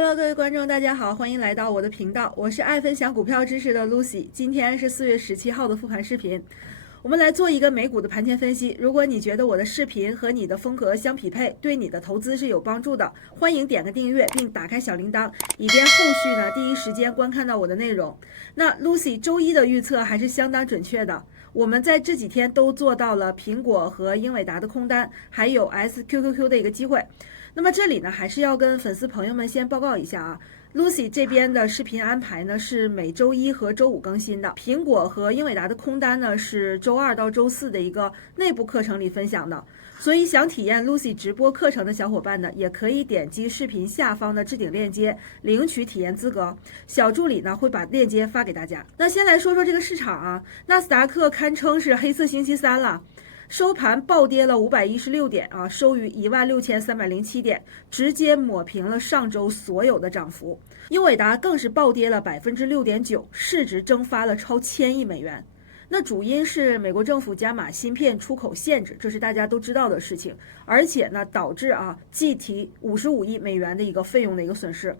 Hello，各位观众，大家好，欢迎来到我的频道，我是爱分享股票知识的 Lucy。今天是4月17号的复盘视频，我们来做一个美股的盘前分析。如果你觉得我的视频和你的风格相匹配，对你的投资是有帮助的，欢迎点个订阅并打开小铃铛，以便后续呢第一时间观看到我的内容。那 Lucy 周一的预测还是相当准确的。我们在这几天都做到了苹果和英伟达的空单，还有 SQQQ 的一个机会。那么这里呢，还是要跟粉丝朋友们先报告一下啊。Lucy 这边的视频安排呢是每周一和周五更新的，苹果和英伟达的空单呢是周二到周四的一个内部课程里分享的，所以想体验 Lucy 直播课程的小伙伴呢，也可以点击视频下方的置顶链接领取体验资格，小助理呢会把链接发给大家。那先来说说这个市场啊，纳斯达克堪称是黑色星期三了。收盘暴跌了516点啊，收于16307点，直接抹平了上周所有的涨幅。英伟达更是暴跌了6.9%，市值蒸发了超1000亿美元。那主因是美国政府加码芯片出口限制，这是大家都知道的事情，而且呢导致计提55亿美元的一个费用的一个损失。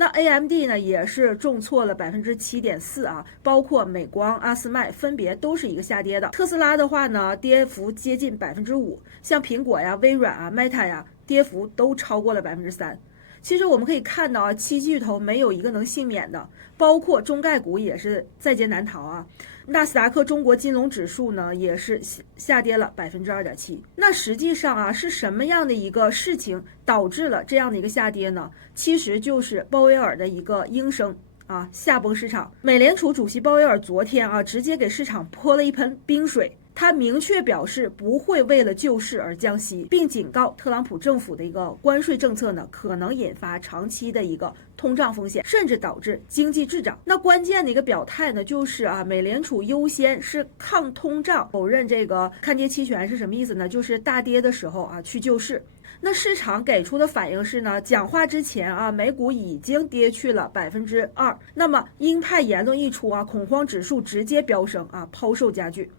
那 AMD 呢也是重挫了7.4%啊，包括美光、阿斯麦分别都是一个下跌的。特斯拉的话呢，跌幅接近5%，像苹果呀、微软啊、Meta 呀，跌幅都超过了3%。其实我们可以看到啊，七巨头没有一个能幸免的，包括中概股也是在劫难逃啊。纳斯达克中国金融指数呢也是下跌了2.7%。那实际上啊，是什么样的一个事情导致了这样的一个下跌呢？其实就是鲍威尔的一个鹰声啊，下崩市场。美联储主席鲍威尔昨天啊，直接给市场泼了一盆冰水。他明确表示不会为了救市而降息，并警告特朗普政府的一个关税政策呢，可能引发长期的一个通胀风险，甚至导致经济滞涨。那关键的一个表态呢，就是美联储优先是抗通胀，否认这个看跌期权是什么意思呢？就是大跌的时候去救市。那市场给出的反应是呢，讲话之前美股已经跌去了2%，那么鹰派言论一出恐慌指数直接飙升抛售加剧。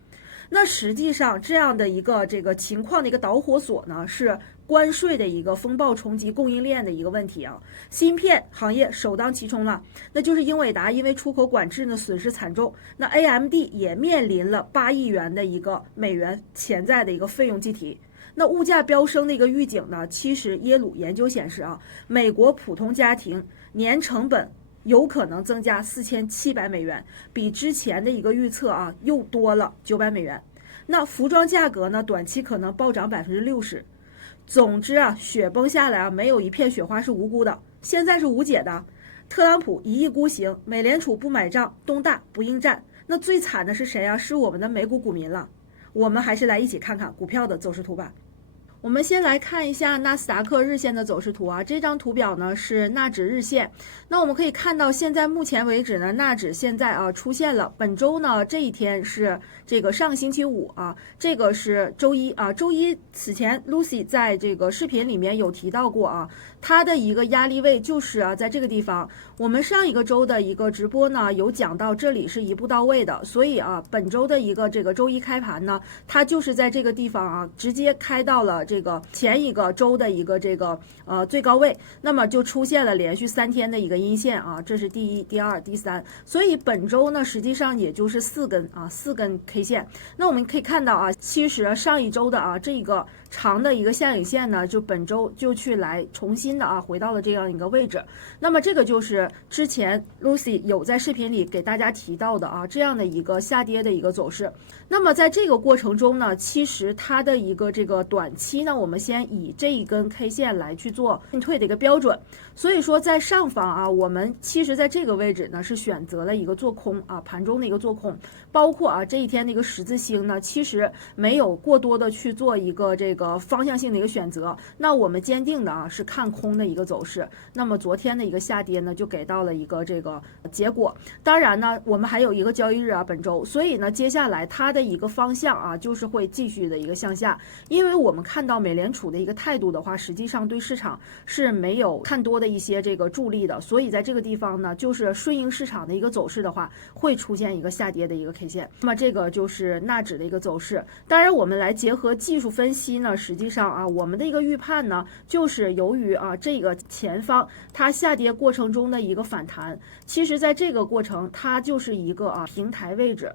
那实际上这样的一个情况的一个导火索呢，是关税的一个风暴冲击供应链的一个问题啊。芯片行业首当其冲了，那就是英伟达因为出口管制呢损失惨重，那 AMD 也面临了8亿元的一个美元潜在的一个费用计提。那物价飙升的一个预警呢，其实耶鲁研究显示美国普通家庭年成本有可能增加4700美元，比之前的一个预测又多了900美元。那服装价格呢，短期可能暴涨60%。总之雪崩下来没有一片雪花是无辜的，现在是无解的。特朗普一意孤行，美联储不买账，东大不应战。那最惨的是谁是我们的美股股民了。我们还是来一起看看股票的走势图吧。我们先来看一下纳斯达克日线的走势图这张图表呢是纳指日线。那我们可以看到，现在目前为止呢，纳指现在出现了本周呢这一天是这个上个星期五这个是周一周一此前 Lucy 在这个视频里面有提到过它的一个压力位就是在这个地方。我们上一个周的一个直播呢有讲到，这里是一步到位的，所以本周的一个这个周一开盘呢，它就是在这个地方直接开到了这个前一个周的一个最高位，那么就出现了连续3天的一个阴线这是第一、第二、第三，所以本周呢实际上也就是4根 K 线。那我们可以看到其实上一周的这个长的一个下影线呢，就本周就去来重新的回到了这样一个位置。那么这个就是之前 Lucy 有在视频里给大家提到的这样的一个下跌的一个走势。那么在这个过程中呢，其实它的一个短期呢，我们先以这一根 K 线来去做进退的一个标准。所以说在上方我们其实在这个位置呢是选择了一个做空盘中的一个做空，包括这一天的一个十字星呢，其实没有过多的去做一个方向性的一个选择。那我们坚定的是看空的一个走势。那么昨天的一个下跌呢，就给到了一个结果。当然呢，我们还有一个交易日本周，所以呢，接下来它的一个方向就是会继续的一个向下。因为我们看到美联储的一个态度的话，实际上对市场是没有看多的一些助力的，所以在这个地方呢，就是顺应市场的一个走势的话，会出现一个下跌的一个 K 线。那么这个就是纳指的一个走势。当然我们来结合技术分析呢，实际上我们的一个预判呢，就是由于啊这个前方它下跌过程中的一个反弹，其实在这个过程它就是一个平台位置。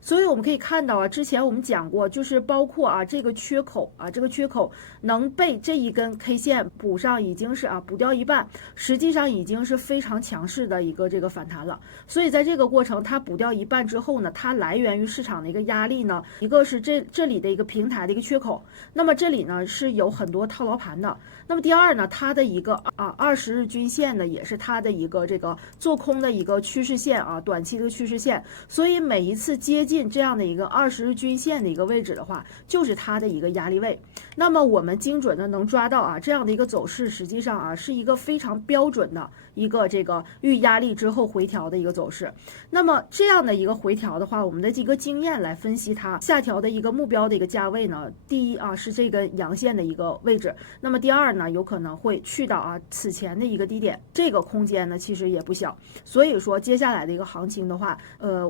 所以我们可以看到之前我们讲过，就是包括这个缺口这个缺口能被这一根 K 线补上，已经是补掉一半，实际上已经是非常强势的一个这个反弹了。所以在这个过程它补掉一半之后呢，它来源于市场的一个压力呢，一个是这里的一个平台的一个缺口，那么这里呢是有很多套牢盘的。那么第二呢，它的一个20日均线呢，也是它的一个这个做空的一个趋势线短期的趋势线。所以每一次接近这样的一个20日均线的一个位置的话，就是它的一个压力位。那么我们精准的能抓到这样的一个走势，实际上是一个非常标准的一个这个遇压力之后回调的一个走势。那么这样的一个回调的话，我们的这个经验来分析它下调的一个目标的一个价位呢，第一是这根阳线的一个位置，那么第二呢，有可能会去到此前的一个低点，这个空间呢其实也不小。所以说接下来的一个行情的话，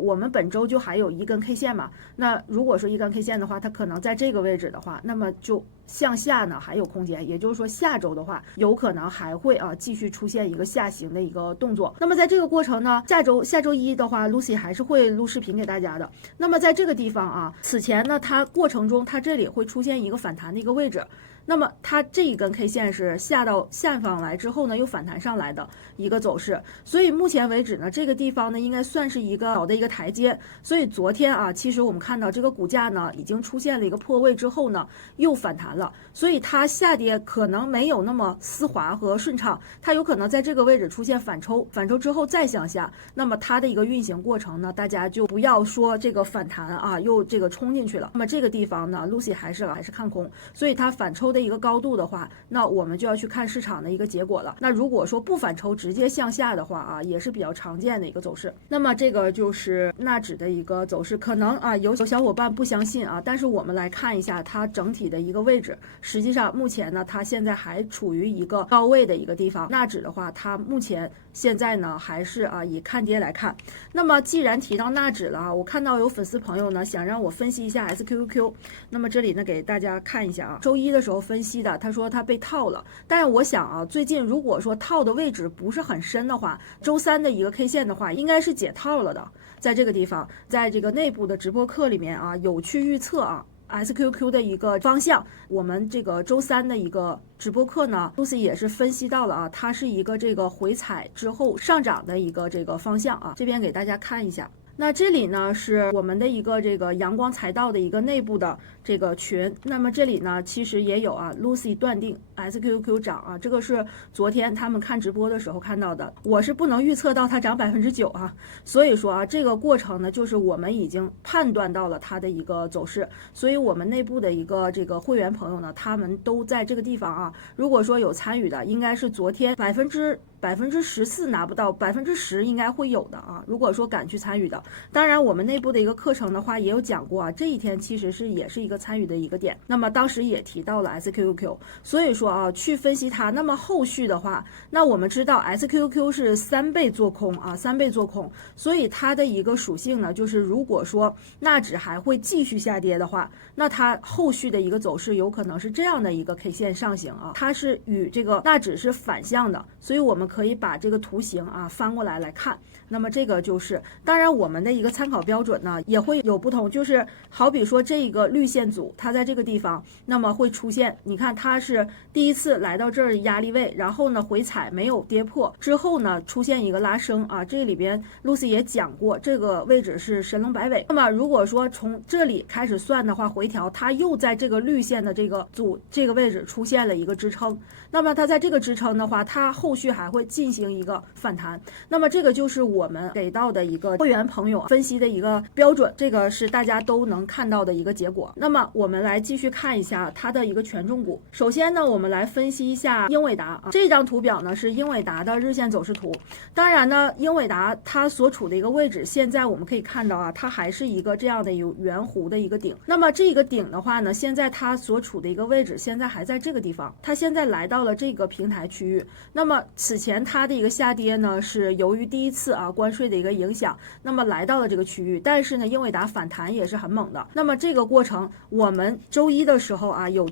我们本周就还有一根 K 线嘛，那如果说一根 K 线的话，它可能在这个位置的话，那么就向下呢还有空间，也就是说下周的话有可能还会继续出现一个下行的一个动作。那么在这个过程呢，下周一的话 Lucy 还是会录视频给大家的。那么在这个地方此前呢它过程中它这里会出现一个反弹的一个位置，那么它这一根 K 线是下到下方来之后呢又反弹上来的一个走势，所以目前为止呢这个地方呢应该算是一个好的一个台阶。所以昨天其实我们看到这个股价呢已经出现了一个破位之后呢又反弹了，所以它下跌可能没有那么丝滑和顺畅，它有可能在这个位置出现反抽之后再向下，那么它的一个运行过程呢，大家就不要说这个反弹又这个冲进去了。那么这个地方呢 Lucy 还是看空，所以它反抽的一个高度的话，那我们就要去看市场的一个结果了。那如果说不反抽直接向下的话也是比较常见的一个走势。那么这个就是纳指的一个走势，可能有小伙伴不相信但是我们来看一下它整体的一个位置，实际上目前呢它现在还处于一个高位的一个地方。纳指的话它目前现在呢还是以看跌来看。那么既然提到纳指了我看到有粉丝朋友呢想让我分析一下 SQQQ， 那么这里呢给大家看一下周一的时候分析的，他说他被套了，但是我想最近如果说套的位置不是很深的话，周三的一个 K 线的话应该是解套了的。在这个地方，在这个内部的直播课里面有去预测SQQ 的一个方向。我们这个周三的一个直播课呢 Lucy 也是分析到了它是一个这个回踩之后上涨的一个这个方向这边给大家看一下。那这里呢是我们的一个这个阳光财道的一个内部的这个群，那么这里呢其实也有Lucy 断定 SQQ 涨这个是昨天他们看直播的时候看到的，我是不能预测到它涨9%所以说这个过程呢就是我们已经判断到了它的一个走势，所以我们内部的一个这个会员朋友呢，他们都在这个地方如果说有参与的，应该是昨天14%拿不到10%应该会有的如果说敢去参与的。当然我们内部的一个课程的话也有讲过这一天其实也是一个参与的一个点，那么当时也提到了 SQQ， 所以说去分析它。那么后续的话，那我们知道 SQQ 是3倍做空3倍做空，所以它的一个属性呢就是如果说纳指还会继续下跌的话，那它后续的一个走势有可能是这样的一个 K 线上行它是与这个纳指是反向的，所以我们可以把这个图形翻过来看。那么这个就是当然我们的一个参考标准呢也会有不同，就是好比说这个绿线组它在这个地方，那么会出现你看它是第一次来到这儿压力位，然后呢回踩没有跌破之后呢出现一个拉升这里边 Lucy 也讲过这个位置是神龙摆尾。那么如果说从这里开始算的话，回调它又在这个绿线的这个组这个位置出现了一个支撑，那么它在这个支撑的话，它后续还会进行一个反弹。那么这个就是我们给到的一个会员朋友分析的一个标准，这个是大家都能看到的一个结果。那么我们来继续看一下它的一个权重股。首先呢，我们来分析一下英伟达这张图表呢是英伟达的日线走势图。当然呢，英伟达它所处的一个位置，现在我们可以看到它还是一个这样的有圆弧的一个顶。那么这个顶的话呢，现在它所处的一个位置现在还在这个地方，它现在来到到了这个平台区域。那么此前它的一个下跌呢，是由于第一次关税的一个影响，那么来到了这个区域，但是呢英伟达反弹也是很猛的。那么这个过程我们周一的时候有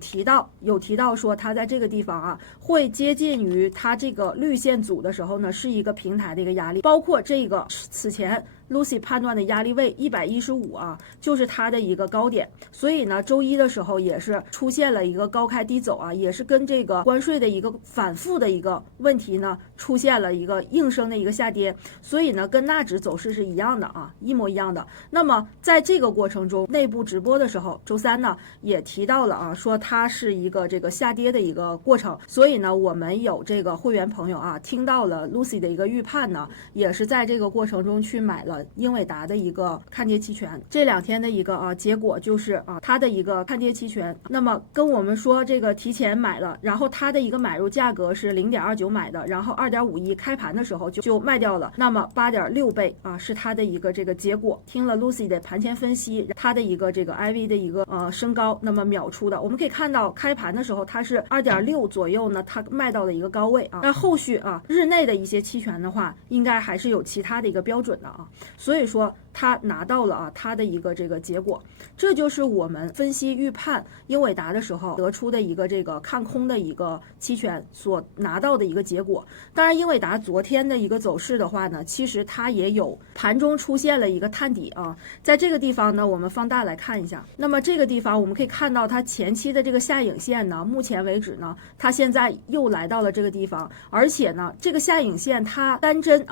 提到说它在这个地方会接近于它这个绿线组的时候呢，是一个平台的一个压力，包括这个此前Lucy 判断的压力位115就是它的一个高点。所以呢周一的时候也是出现了一个高开低走也是跟这个关税的一个反复的一个问题呢出现了一个应声的一个下跌，所以呢跟纳指走势是一样的一模一样的。那么在这个过程中，内部直播的时候周三呢也提到了说它是一个这个下跌的一个过程。所以呢我们有这个会员朋友听到了 Lucy 的一个预判呢，也是在这个过程中去买了英伟达的一个看跌期权。这2天的一个结果就是它的一个看跌期权，那么跟我们说这个提前买了，然后它的一个买入价格是 0.29 买的，然后 2.51 开盘的时候就卖掉了，那么 8.6 倍是它的一个这个结果。听了 Lucy 的盘前分析，它的一个这个 IV 的一个升高，那么秒出的，我们可以看到开盘的时候它是 2.6 左右呢，它卖到了一个高位那后续日内的一些期权的话，应该还是有其他的一个标准的所以说他拿到了他的一个这个结果。这就是我们分析预判英伟达的时候得出的一个这个看空的一个期权所拿到的一个结果。当然英伟达昨天的一个走势的话呢，其实它也有盘中出现了一个探底在这个地方呢我们放大来看一下，那么这个地方我们可以看到它前期的这个下影线呢，目前为止呢它现在又来到了这个地方，而且呢这个下影线它单针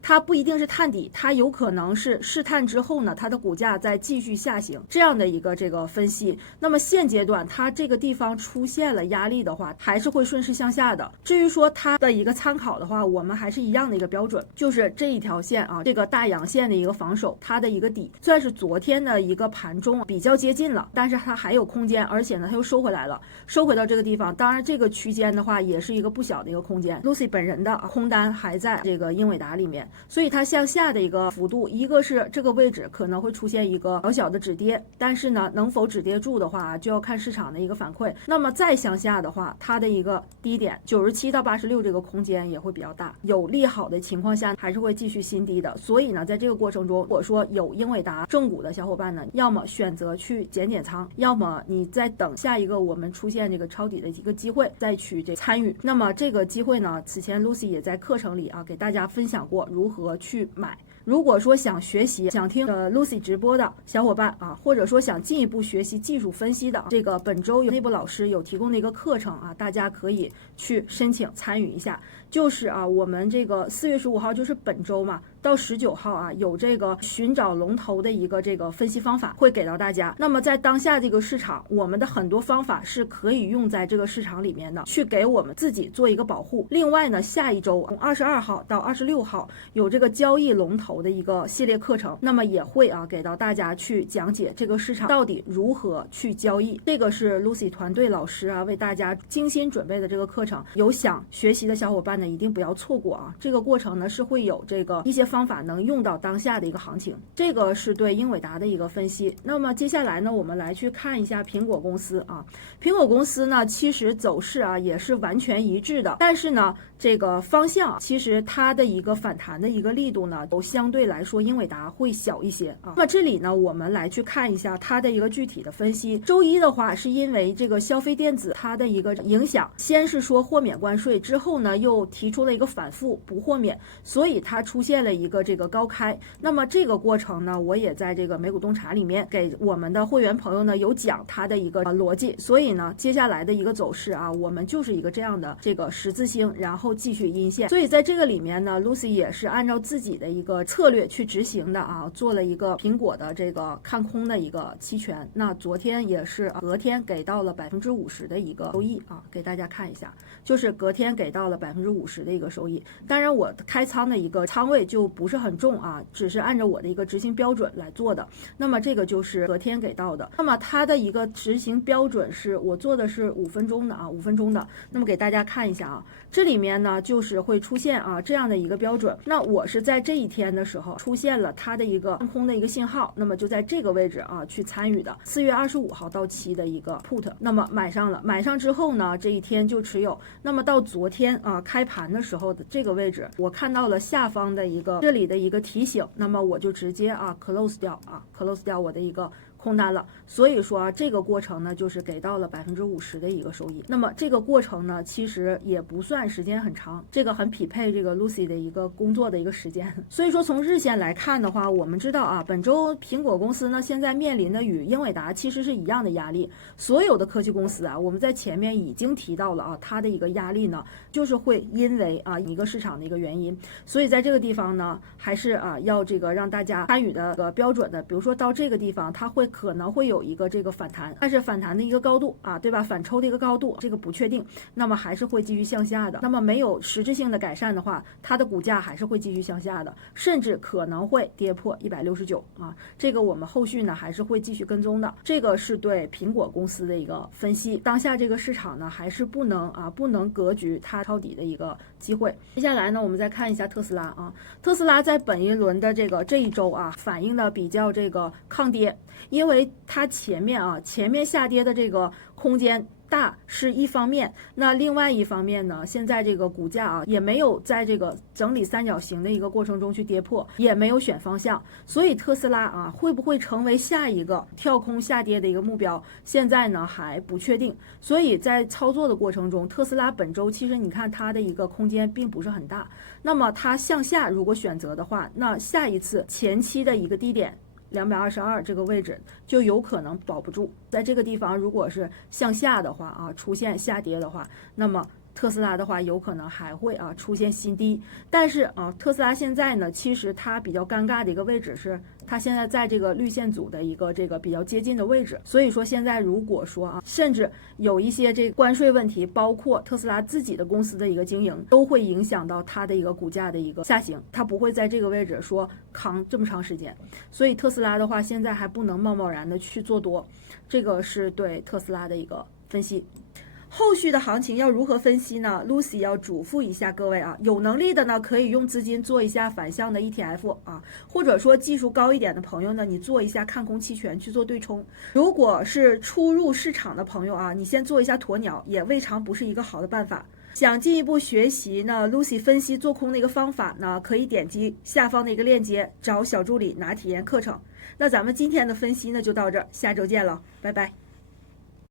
它不一定是探底，它有可能是试探之后呢它的股价再继续下行，这样的一个这个分析。那么现阶段它这个地方出现了压力的话，还是会顺势向下的。至于说它的一个参考的话，我们还是一样的一个标准，就是这一条线这个大阳线的一个防守，它的一个底算是昨天的一个盘中比较接近了，但是它还有空间，而且呢它又收回来了，收回到这个地方。当然这个区间的话也是一个不小的一个空间， Lucy 本人的空单还在这个英伟达里面，所以它向下的一个幅度，一个是这个位置可能会出现一个小小的止跌，但是呢能否止跌住的话就要看市场的一个反馈。那么再向下的话，它的一个低点97到86这个空间也会比较大，有利好的情况下还是会继续新低的。所以呢在这个过程中，如果说有英伟达正股的小伙伴呢，要么选择去减仓，要么你再等下一个我们出现这个抄底的一个机会再去参与。那么这个机会呢，此前 Lucy 也在课程里给大家分享过如何去买。如果说想学习想听Lucy 直播的小伙伴或者说想进一步学习技术分析的，这个本周有内部老师有提供的一个课程大家可以去申请参与一下。就是我们这个4月15号就是本周嘛，到19号有这个寻找龙头的一个这个分析方法会给到大家。那么在当下这个市场，我们的很多方法是可以用在这个市场里面的，去给我们自己做一个保护。另外呢，下一周从22号到26号有这个交易龙头的一个系列课程，那么也会给到大家去讲解这个市场到底如何去交易。这个是 Lucy 团队老师为大家精心准备的这个课程，有想学习的小伙伴呢一定不要错过这个过程呢是会有这个一些方法能用到当下的一个行情。这个是对英伟达的一个分析。那么接下来呢，我们来去看一下苹果公司苹果公司呢其实走势也是完全一致的，但是呢这个方向其实它的一个反弹的一个力度呢都相对来说英伟达会小一些那么这里呢我们来去看一下它的一个具体的分析。周一的话是因为这个消费电子它的一个影响，先是说豁免关税，之后呢又提出了一个反复不豁免，所以它出现了一个这个高开。那么这个过程呢我也在这个美股洞察里面给我们的会员朋友呢有讲它的一个逻辑，所以呢接下来的一个走势我们就是一个这样的这个十字星，然后继续阴线。所以在这个里面呢 Lucy 也是按照自己的一个策略去执行的做了一个苹果的这个看空的一个期权。那昨天也是隔天给到了50%的一个收益给大家看一下，就是隔天给到了50% 50%的一个收益。当然我开仓的一个仓位就不是很重啊，只是按照我的一个执行标准来做的。那么这个就是昨天给到的，那么它的一个执行标准是我做的是5分钟的啊，5分钟的。那么给大家看一下啊，这里面呢就是会出现啊这样的一个标准。那我是在这一天的时候出现了它的一个放空的一个信号，那么就在这个位置啊去参与的，4月25号到期的一个 put， 那么买上了，买上之后呢，这一天就持有。那么到昨天啊开盘的时候的这个位置，我看到了下方的一个这里的一个提醒，那么我就直接close 掉我的一个空单了。所以说这个过程呢就是给到了50%的一个收益。那么这个过程呢其实也不算时间很长，这个很匹配这个 Lucy 的一个工作的一个时间。所以说从日线来看的话，我们知道啊，本周苹果公司呢现在面临的与英伟达其实是一样的压力。所有的科技公司啊，我们在前面已经提到了啊，它的一个压力呢就是会因为啊一个市场的一个原因。所以在这个地方呢还是要这个让大家参与的标准的，比如说到这个地方它可能会有一个这个反弹，但是反弹的一个高度啊，对吧？反抽的一个高度这个不确定，那么还是会继续向下的。那么没有实质性的改善的话，它的股价还是会继续向下的，甚至可能会跌破169啊。这个我们后续呢还是会继续跟踪的。这个是对苹果公司的一个分析。当下这个市场呢还是不能格局它抄底的一个机会。接下来呢我们再看一下特斯拉啊，特斯拉在本一轮的这一周啊反映的比较这个抗跌，因为它前面下跌的这个空间大是一方面，那另外一方面呢，现在这个股价也没有在这个整理三角形的一个过程中去跌破，也没有选方向，所以特斯拉会不会成为下一个跳空下跌的一个目标，现在呢还不确定。所以在操作的过程中，特斯拉本周其实你看它的一个空间并不是很大，那么它向下如果选择的话，那下一次前期的一个低点222这个位置就有可能保不住。在这个地方如果是向下的话出现下跌的话，那么特斯拉的话有可能还会出现新低。但是特斯拉现在呢其实它比较尴尬的一个位置是它现在在这个绿线组的一个这个比较接近的位置。所以说现在如果说甚至有一些这个关税问题，包括特斯拉自己的公司的一个经营，都会影响到它的一个股价的一个下行，它不会在这个位置说扛这么长时间。所以特斯拉的话现在还不能贸贸然的去做多，这个是对特斯拉的一个分析。后续的行情要如何分析呢？ Lucy 要嘱咐一下各位有能力的呢可以用资金做一下反向的 ETF 或者说技术高一点的朋友呢，你做一下看空期权去做对冲。如果是初入市场的朋友你先做一下鸵鸟也未尝不是一个好的办法。想进一步学习呢 Lucy 分析做空的一个方法呢，可以点击下方的一个链接找小助理拿体验课程。那咱们今天的分析呢就到这儿，下周见了，拜拜。